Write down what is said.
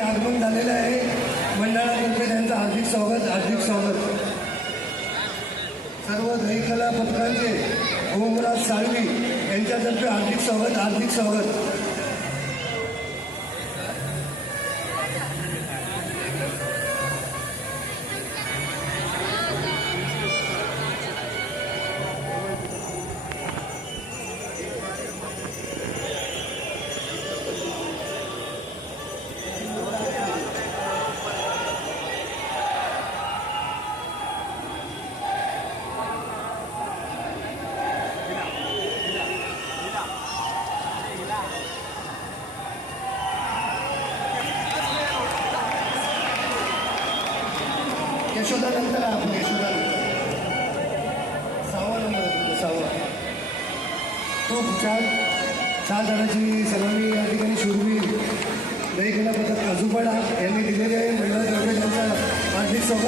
आगमन झालेलं आहे. मंडळातर्फे त्यांचं हार्दिक स्वागत सर्व दहीकला पथकांचे ओमराज साळवी यांच्यातर्फे हार्दिक स्वागत. यशोदानंतर आपण सहावा नंबर सहावा खूप छान जणांची सर्वांनी या ठिकाणी शूरवीर दहीकला पथक आजूबाडा यांनी दिलेले आहे. मंडळातर्फे त्यांचा हार्दिक स्वागत.